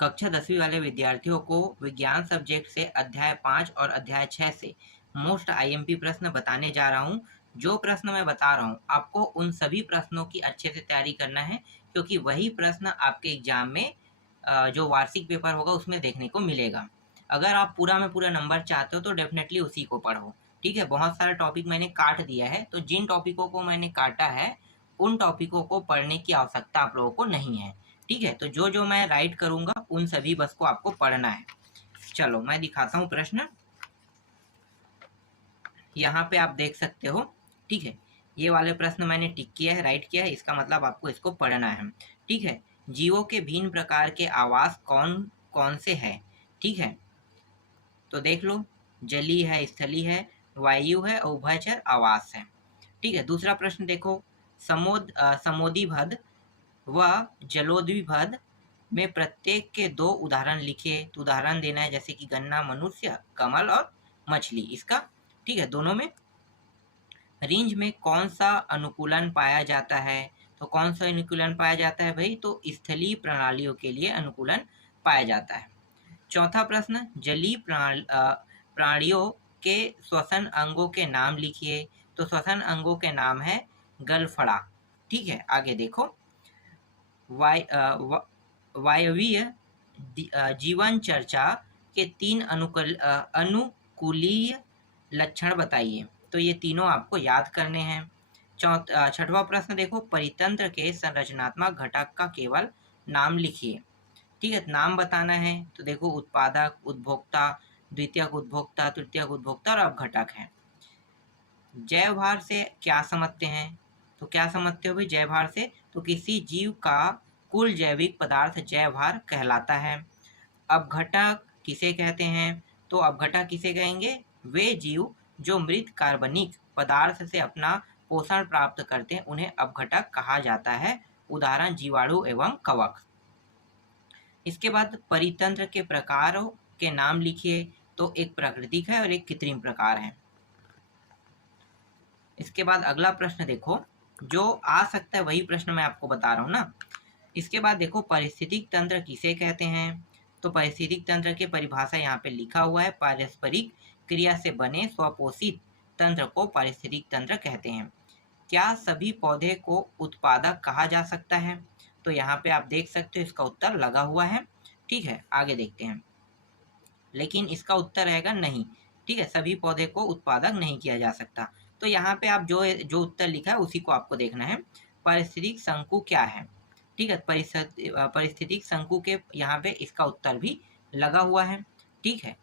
कक्षा 10वीं वाले विद्यार्थियों को विज्ञान सब्जेक्ट से अध्याय 5 और अध्याय 6 से मोस्ट आईएमपी प्रश्न बताने जा रहा हूँ। जो प्रश्न मैं बता रहा हूँ आपको उन सभी प्रश्नों की अच्छे से तैयारी करना है, क्योंकि वही प्रश्न आपके एग्जाम में जो वार्षिक पेपर होगा उसमें देखने को मिलेगा। अगर आप पूरा में पूरा नंबर चाहते हो तो डेफिनेटली उसी को पढ़ो। ठीक है, बहुत सारे टॉपिक मैंने काट दिया है, तो जिन टॉपिकों को मैंने काटा है उन टॉपिकों को पढ़ने की आवश्यकता आप लोगों को नहीं है। ठीक है, तो जो जो मैं राइट करूंगा उन सभी बस को आपको पढ़ना है। चलो मैं दिखाता हूँ प्रश्न, यहाँ पे आप देख सकते हो। ठीक है, ये वाले प्रश्न मैंने टिक किया है, राइट किया है, इसका मतलब आपको इसको पढ़ना है। ठीक है, जीवों के भिन्न प्रकार के आवास कौन कौन से हैं? ठीक है, तो देख लो, जलीय है, स्थलीय है, वायु है और उभयचर आवास है। ठीक है, दूसरा प्रश्न देखो, समोदिभद व जलोद्विभद में प्रत्येक के 2 उदाहरण लिखिए। तो उदाहरण देना है जैसे कि गन्ना, मनुष्य, कमल और मछली इसका। ठीक है, दोनों में रेंज में कौन सा अनुकूलन पाया जाता है? तो कौन सा अनुकूलन पाया जाता है भाई? तो स्थलीय प्रणालियों के लिए अनुकूलन पाया जाता है। चौथा प्रश्न, जलीय प्राणियों के श्वसन अंगों के नाम लिखिए। तो श्वसन अंगों के नाम है गलफड़ा। ठीक है, आगे देखो, वायवीय जीवन चर्चा के 3 अनुकूलीय लक्षण बताइए। तो ये तीनों आपको याद करने हैं। छठवां प्रश्न देखो, परितंत्र के संरचनात्मक घटक का केवल नाम लिखिए। ठीक है, नाम बताना है। तो देखो, उत्पादक, उपभोक्ता, द्वितीयक उपभोक्ता, तृतीयक उपभोक्ता और अपघटक है। जैव भार से क्या समझते हैं? तो क्या समझते हो भाई जैव भार से? तो किसी जीव का कुल जैविक पदार्थ जैव भार कहलाता है। अपघटक किसे कहते हैं? तो अपघटक किसे कहेंगे? वे जीव जो मृत कार्बनिक पदार्थ से अपना पोषण प्राप्त करते हैं उन्हें अपघटक कहा जाता है। उदाहरण जीवाणु एवं कवक। इसके बाद परितंत्र के प्रकारों के नाम लिखिए। तो एक प्राकृतिक है और एक कृत्रिम प्रकार है। इसके बाद अगला प्रश्न देखो, जो आ सकता है वही प्रश्न मैं आपको बता रहा हूँ ना। इसके बाद देखो, पारिस्थितिक तंत्र किसे कहते हैं? तो पारिस्थितिक तंत्र की परिभाषा यहाँ पे लिखा हुआ है, पारस्परिक क्रिया से बने स्वपोषित तंत्र को पारिस्थितिक तंत्र कहते हैं। क्या सभी पौधे को उत्पादक कहा जा सकता है? तो यहाँ पे आप देख सकते हो इसका उत्तर लगा हुआ है। ठीक है, आगे देखते हैं, लेकिन इसका उत्तर रहेगा नहीं। ठीक है, सभी पौधे को उत्पादक नहीं किया जा सकता। तो यहाँ पे आप जो जो उत्तर लिखा है उसी को आपको देखना है। पारिस्थितिक शंकु क्या है? ठीक है, पारिस्थितिक शंकु के यहाँ पे इसका उत्तर भी लगा हुआ है। ठीक है,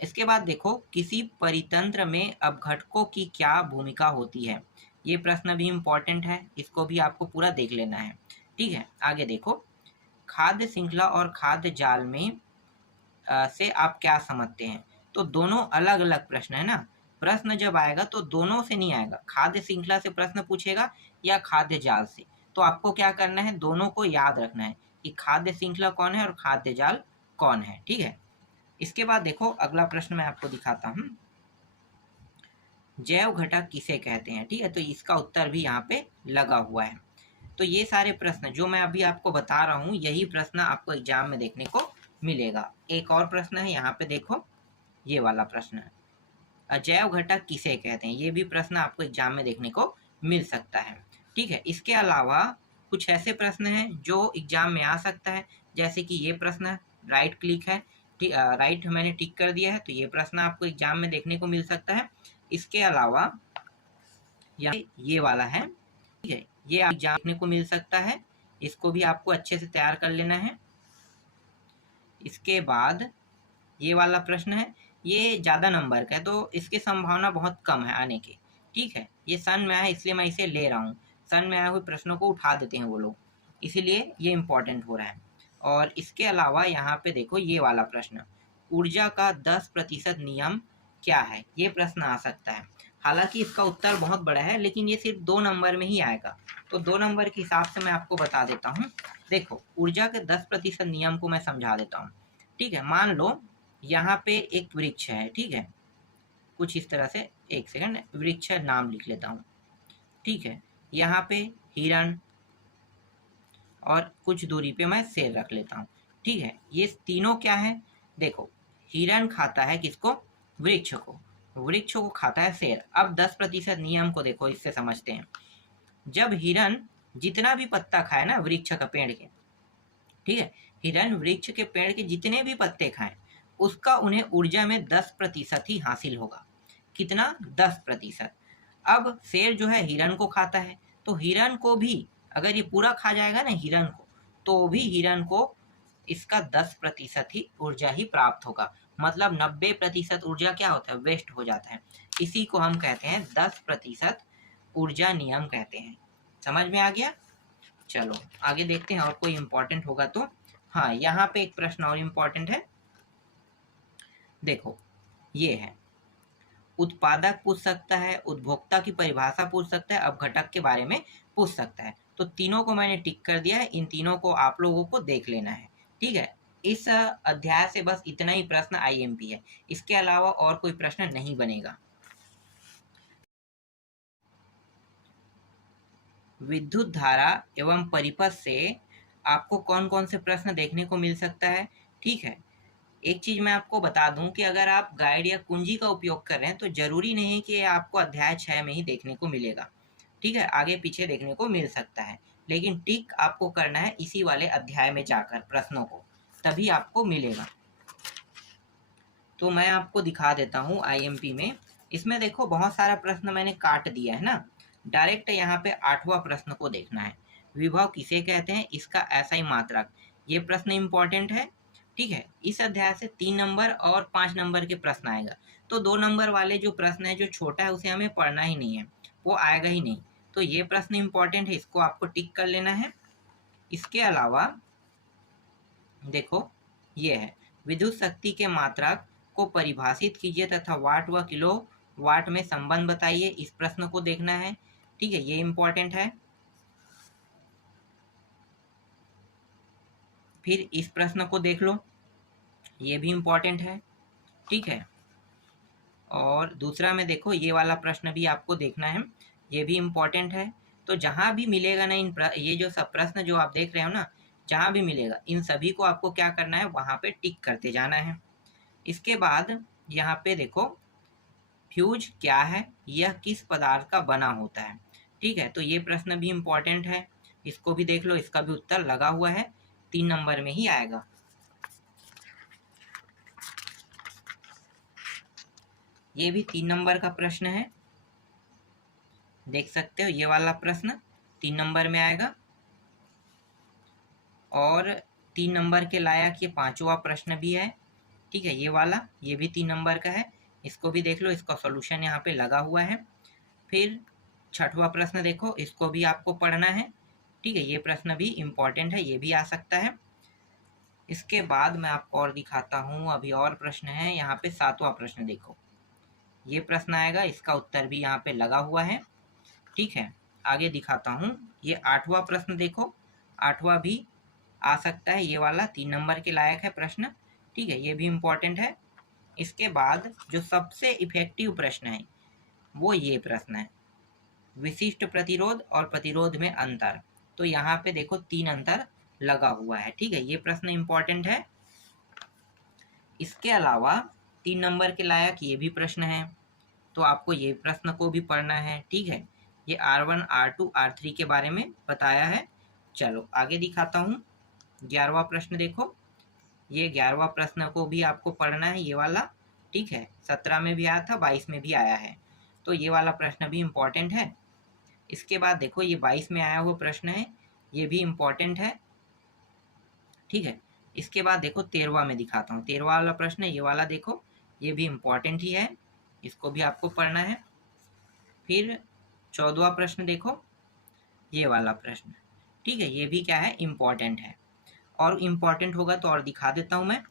इसके बाद देखो, किसी परितंत्र में अपघटकों की क्या भूमिका होती है? ये प्रश्न भी इम्पोर्टेंट है, इसको भी आपको पूरा देख लेना है। ठीक है, आगे देखो, खाद्य श्रृंखला और खाद्य जाल में से आप क्या समझते हैं? तो दोनों अलग अलग प्रश्न है ना। प्रश्न जब आएगा तो दोनों से नहीं आएगा, खाद्य श्रृंखला से प्रश्न पूछेगा या खाद्य जाल से। तो आपको क्या करना है, दोनों को याद रखना है कि खाद्य श्रृंखला कौन है और खाद्य जाल कौन है। ठीक है, इसके बाद देखो अगला प्रश्न मैं आपको दिखाता हूँ, जैव घटक किसे कहते हैं? ठीक है, तो इसका उत्तर भी यहाँ पे लगा हुआ है। तो ये सारे प्रश्न जो मैं अभी आपको बता रहा हूँ यही प्रश्न आपको एग्जाम में देखने को मिलेगा। एक और प्रश्न है यहाँ पे देखो, ये वाला प्रश्न है, अजैव घटक किसे कहते हैं? ये भी प्रश्न आपको एग्जाम में देखने को मिल सकता है। ठीक है, इसके अलावा कुछ ऐसे प्रश्न हैं जो एग्जाम में आ सकता है, जैसे कि ये प्रश्न राइट क्लिक है, राइट मैंने टिक कर दिया है, तो ये प्रश्न आपको एग्जाम में देखने को मिल सकता है। इसके अलावा ये वाला है, ठीक है, ये एग्जाम देखने को मिल सकता है, इसको भी आपको अच्छे से तैयार कर लेना है। इसके बाद ये वाला प्रश्न है, ये ज़्यादा नंबर का है तो इसकी संभावना बहुत कम है आने की। ठीक है, ये सन में आया इसलिए मैं इसे ले रहा हूँ, सन में आए हुए प्रश्नों को उठा देते हैं वो लोग, इसीलिए ये इम्पोर्टेंट हो रहा है। और इसके अलावा यहाँ पे देखो ये वाला प्रश्न, ऊर्जा का 10% नियम क्या है? ये प्रश्न आ सकता है। हालांकि इसका उत्तर बहुत बड़ा है लेकिन ये सिर्फ 2 नंबर में ही आएगा, तो 2 नंबर के हिसाब से मैं आपको बता देता हूँ। देखो, ऊर्जा के 10% नियम को मैं समझा देता हूँ। ठीक है, मान लो यहाँ पे एक वृक्ष है, ठीक है, कुछ इस तरह से, एक सेकंड, वृक्ष नाम लिख लेता हूँ। ठीक है, यहाँ पे हिरण और कुछ दूरी पे मैं शेर रख लेता हूँ। ठीक है, ये तीनों क्या है, देखो हिरण खाता है किसको, वृक्ष को, वृक्ष को खाता है शेर। अब 10% नियम को देखो, इससे समझते हैं। जब हिरण जितना भी पत्ता खाए ना वृक्ष का, पेड़ के, ठीक है, हिरण वृक्ष के पेड़ के जितने भी पत्ते खाएं, उसका उन्हें ऊर्जा में 10% ही हासिल होगा। कितना, 10%। अब शेर जो है हिरण को खाता है, तो हिरण को भी अगर ये पूरा खा जाएगा ना हिरण को, तो भी हिरण को इसका 10% ही ऊर्जा ही प्राप्त होगा। मतलब 90% ऊर्जा क्या होता है, वेस्ट हो जाता है। इसी को हम कहते हैं 10% ऊर्जा नियम कहते हैं। समझ में आ गया? चलो आगे देखते हैं, और कोई इंपॉर्टेंट होगा तो। हाँ, यहाँ पे एक प्रश्न और इम्पोर्टेंट है, देखो ये है, उत्पादक पूछ सकता है, उपभोक्ता की परिभाषा पूछ सकता है, अपघटक के बारे में पूछ सकता है। तो तीनों को मैंने टिक कर दिया है, इन तीनों को आप लोगों को देख लेना है। ठीक है, इस अध्याय से बस इतना ही प्रश्न आईएमपी है, इसके अलावा और कोई प्रश्न नहीं बनेगा। विद्युत धारा एवं परिपथ से आपको कौन कौन से प्रश्न देखने को मिल सकता है। ठीक है, एक चीज मैं आपको बता दूं कि अगर आप गाइड या कुंजी का उपयोग कर रहे हैं तो जरूरी नहीं है कि आपको अध्याय 6 में ही देखने को मिलेगा। ठीक है, आगे पीछे देखने को मिल सकता है, लेकिन टिक आपको करना है इसी वाले अध्याय में जाकर प्रश्नों को, तभी आपको मिलेगा। तो मैं आपको दिखा देता हूँ आईएमपी में, इसमें देखो बहुत सारा प्रश्न मैंने काट दिया है ना। डायरेक्ट यहाँ पे 8वां प्रश्न को देखना है, विभव किसे कहते हैं, इसका ऐसा ही मात्रक। ये प्रश्न इंपॉर्टेंट है। ठीक है, इस अध्याय से 3 नंबर और 5 नंबर के प्रश्न आएगा। तो 2 नंबर वाले जो प्रश्न है, जो छोटा है, उसे हमें पढ़ना ही नहीं है, वो आएगा ही नहीं। तो ये प्रश्न इंपॉर्टेंट है, इसको आपको टिक कर लेना है। इसके अलावा देखो ये है, विद्युत शक्ति के मात्रक को परिभाषित कीजिए तथा वाट व किलो वाट में संबंध बताइए, इस प्रश्न को देखना है। ठीक है, ये इंपॉर्टेंट है। फिर इस प्रश्न को देख लो, ये भी इंपॉर्टेंट है। ठीक है, और दूसरा में देखो ये वाला प्रश्न भी आपको देखना है, ये भी इंपॉर्टेंट है। तो जहां भी मिलेगा ना ये जो सब प्रश्न जो आप देख रहे हो ना, जहां भी मिलेगा इन सभी को आपको क्या करना है, वहां पे टिक करते जाना है। इसके बाद यहाँ पे देखो, फ्यूज क्या है, यह किस पदार्थ का बना होता है। ठीक है, तो ये प्रश्न भी इंपॉर्टेंट है, इसको भी देख लो, इसका भी उत्तर लगा हुआ है, 3 नंबर में ही आएगा। ये भी 3 नंबर का प्रश्न है, देख सकते हो, ये वाला प्रश्न 3 नंबर में आएगा। और 3 नंबर के लायक ये 5वां प्रश्न भी है। ठीक है, ये वाला, ये भी 3 नंबर का है, इसको भी देख लो, इसका सॉल्यूशन यहाँ पे लगा हुआ है। फिर 6वां प्रश्न देखो, इसको भी आपको पढ़ना है। ठीक है, ये प्रश्न भी इम्पॉर्टेंट है, ये भी आ सकता है। इसके बाद मैं आपको और दिखाता हूँ, अभी और प्रश्न है यहाँ पे। 7वां प्रश्न देखो, ये प्रश्न आएगा, इसका उत्तर भी यहाँ पे लगा हुआ है। ठीक है, आगे दिखाता हूँ, ये 8वां प्रश्न देखो, 8वां भी आ सकता है, ये वाला 3 नंबर के लायक है प्रश्न। ठीक है, ये भी इम्पोर्टेंट है। इसके बाद जो सबसे इफेक्टिव प्रश्न है, वो ये प्रश्न है, विशिष्ट प्रतिरोध और प्रतिरोध में अंतर। तो यहाँ पे देखो 3 अंतर लगा हुआ है। ठीक है, ये प्रश्न इम्पोर्टेंट है। इसके अलावा 3 नंबर के लायक ये भी प्रश्न है, तो आपको ये प्रश्न को भी पढ़ना है। ठीक है, ये R1 R2 R3 के बारे में बताया है। चलो आगे दिखाता हूँ, 11वां प्रश्न देखो, ये 11वां प्रश्न को भी आपको पढ़ना है, ये वाला। ठीक है, 17 में भी आया था, 22 में भी आया है, तो ये वाला प्रश्न भी इम्पोर्टेंट है। इसके बाद देखो, ये 22 में आया हुआ प्रश्न है, ये भी इम्पोर्टेंट है। ठीक है, इसके बाद देखो 13वां में दिखाता हूँ, 13वां वाला प्रश्न, ये वाला देखो, ये भी इम्पोर्टेंट ही है, इसको भी आपको पढ़ना है। फिर 14वां प्रश्न देखो, ये वाला प्रश्न। ठीक है, ये भी क्या है, इम्पोर्टेंट है, और इम्पोर्टेंट होगा तो और दिखा देता हूँ मैं।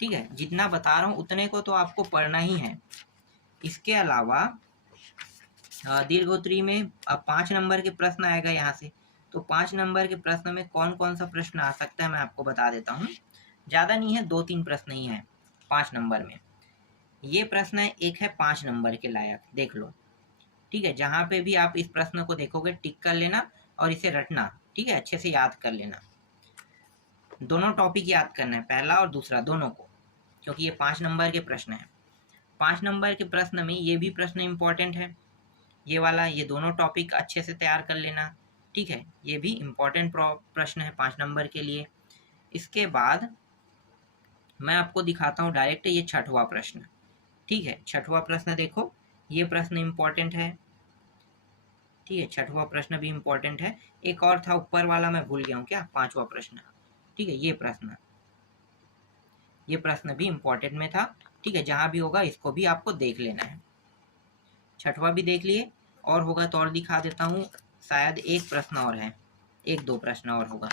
ठीक है, जितना बता रहा हूँ उतने को तो आपको पढ़ना ही है। इसके अलावा दीर्घोत्तरी में अब 5 नंबर के प्रश्न आएगा यहाँ से। तो 5 नंबर के प्रश्न में कौन कौन सा प्रश्न आ सकता है, मैं आपको बता देता हूँ। ज़्यादा नहीं है, 2-3 प्रश्न ही हैं 5 नंबर में। ये प्रश्न है, एक है 5 नंबर के लायक, देख लो। ठीक है, जहाँ पे भी आप इस प्रश्न को देखोगे टिक कर लेना और इसे रटना। ठीक है, अच्छे से याद कर लेना। दोनों टॉपिक याद करना है, पहला और दूसरा दोनों को, क्योंकि ये 5 नंबर के प्रश्न है। 5 नंबर के प्रश्न में ये भी प्रश्न इम्पोर्टेंट है, ये वाला, ये दोनों टॉपिक अच्छे से तैयार कर लेना, ठीक है। ये भी इम्पोर्टेंट प्रश्न है 5 नंबर के लिए। इसके बाद मैं आपको दिखाता हूँ डायरेक्ट ये 6वां प्रश्न, ठीक है। 6वां प्रश्न देखो, ये प्रश्न इम्पोर्टेंट है, ठीक है। 6वां प्रश्न भी इम्पोर्टेंट है। एक और था ऊपर वाला, मैं भूल गया हूँ क्या, 5वां प्रश्न, ठीक है। ये प्रश्न भी इम्पोर्टेंट में था, ठीक है। जहां भी होगा इसको भी आपको देख लेना है। 6वां भी देख लिए, और होगा तो और दिखा देता हूँ, शायद एक प्रश्न और है, 1-2 प्रश्न और होगा।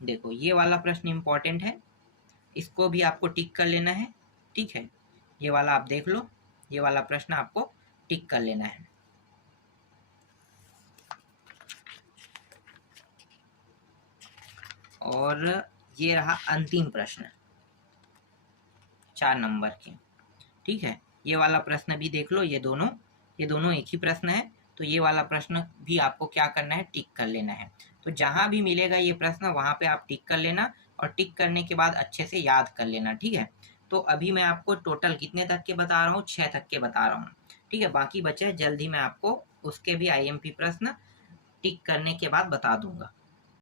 देखो ये वाला प्रश्न इम्पोर्टेंट है, इसको भी आपको टिक कर लेना है, ठीक है। ये वाला आप देख लो, ये वाला प्रश्न आपको टिक कर लेना है। और ये रहा अंतिम प्रश्न 4 नंबर के, ठीक है। ये वाला प्रश्न भी देख लो, ये दोनों एक ही प्रश्न है, तो ये वाला प्रश्न भी आपको क्या करना है, टिक कर लेना है। तो जहां भी मिलेगा ये प्रश्न वहां पे आप टिक कर लेना, और टिक करने के बाद अच्छे से याद कर लेना, ठीक है। तो अभी मैं आपको टोटल कितने तक के बता रहा हूँ, 6 तक के बता रहा हूँ, ठीक है। बाकी बचे जल्द ही मैं आपको उसके भी IMP प्रश्न टिक करने के बाद बता दूंगा।